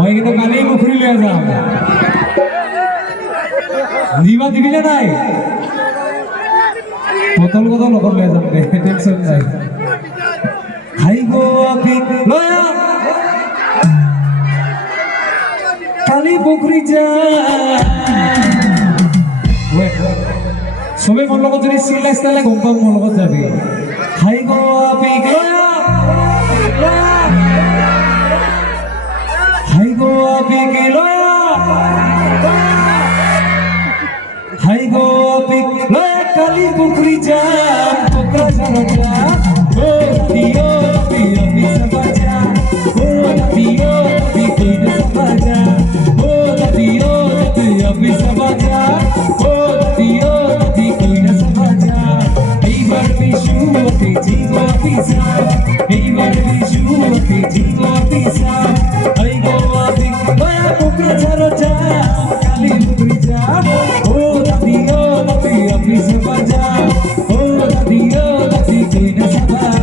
মই কিন্তু কালি পুখুৰী লৈ যাম নিবা দিবিলে নাই বটল বটল লগত লৈ যাম দে টেনচন নাই খাই গো আপি লয়া কালি পুখুৰী যা সবে মোৰ লগত যদি চিলাই চিলাই গম পাম মোৰ লগত যাবি খাই গো আপি লয়া Hai go apik loya Hai go apik loya kali pukri jam pokra jaraja oh diyo tapi api sabaja oh diyo tapi koi sabaja oh diyo tapi api sabaja oh diyo tapi koi sabaja ei bar bishu api jiwa pisa ei bar bishu api jiwa pisa hai go apik loya pukra jaraja kali pukri jam oh diyo tapi api sabaja oh diyo tapi koi sabaja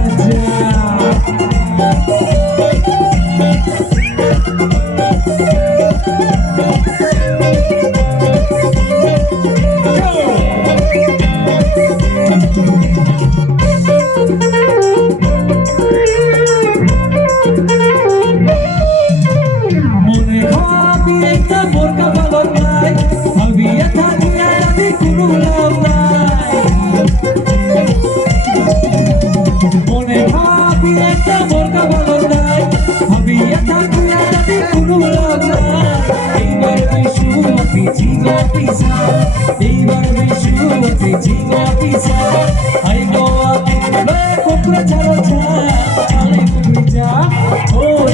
Oh,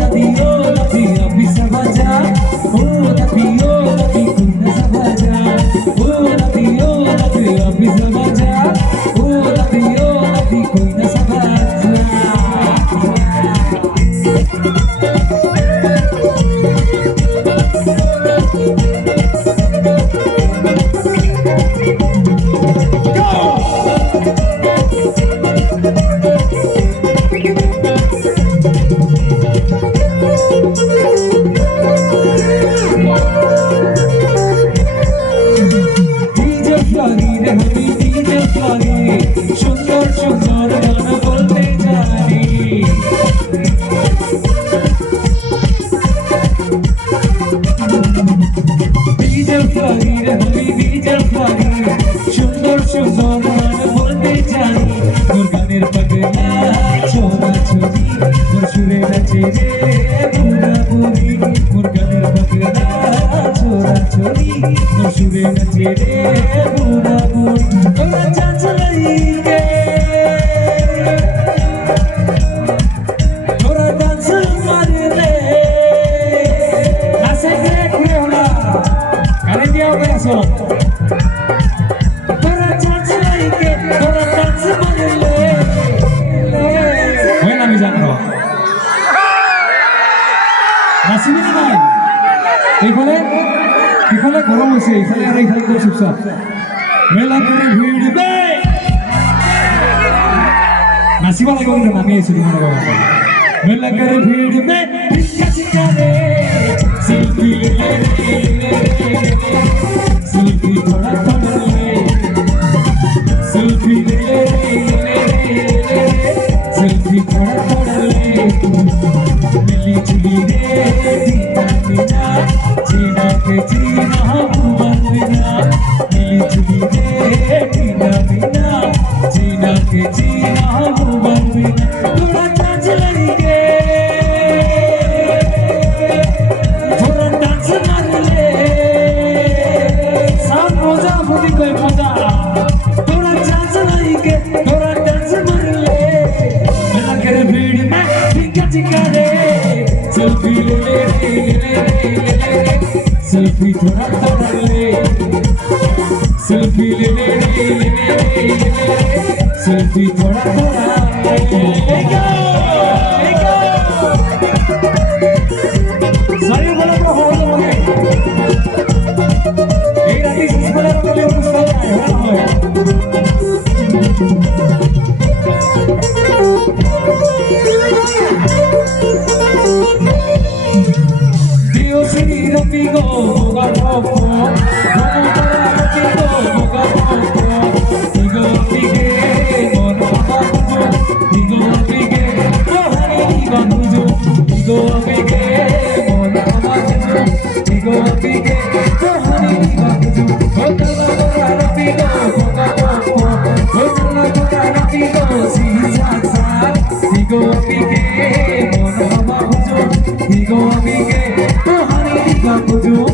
sabaja, oh lati koi na sabaja. সুন্দর সুন্দর গান বলতে জানি diesel ফ্লাগি রে আমি diesel ফ্লাগি সুন্দর সুন্দর গান বলতে জানি তোর গানের পাগলা ছোড়া ছবি মোর সুরে নাচে রে বুড়া বুড়ি মোর গানের পাগলা ছোড়া ছবি মোর সুরে নাচে রে বুড়া বুড়ি তোরা চাচ লাইকে তোরা ডান্স মারলে হাসে রে কুড়া কানে দিয়া বেসো তোরা চাচ লাইকে তোরা ডান্স মারলে ওই নামি জানো নাচিবি না নাই এইফালে গরম হৈছে এইফালে আৰু এইফালে তো চুপচাপ মেলা কৰি ভিৰ দে নাচিব লাগিব কিন্তু নামি আহিছোঁ তোমাৰ লগত মেলা কৰি ভিৰ দে চিকা চিকা ৰে সেলফি সেলফি থোড়া থোড়া লে সেলফি লে সেলফি থোড়া থোড়া লে मिली जुली रे जीना बिना जीना के जीना भूवन बिना मिली जुली रे जीना बिना जीना के जीना भूवन बिना थोड़ा डांस लगे थोड़ा डांस मार ले सब मजा मुझे कोई मजा थोड़ा डांस लगे थोड़ा डांस मार ले मेरा कर भीड़ में टिका टिका रे सेल्फी ले सेल्फी थोड़ा थोड़ा ले सेल्फी ले सेल्फी थोड़ा थोड़ा ले गो सारे बोला तो हो गए ये राती से बोला तो ले उसका है Amigo, boga popo, vamos para amigo, boga popo. Digo amigue, mono babujo. Digo amigue, tohari babujo. Digo amigue, mono babujo. Digo amigue, tohari babujo. Boga boga amigo, boga popo. Boga boga amigo, si sa. Digo amigue, mono babujo. Digo amigue, tohari babujo.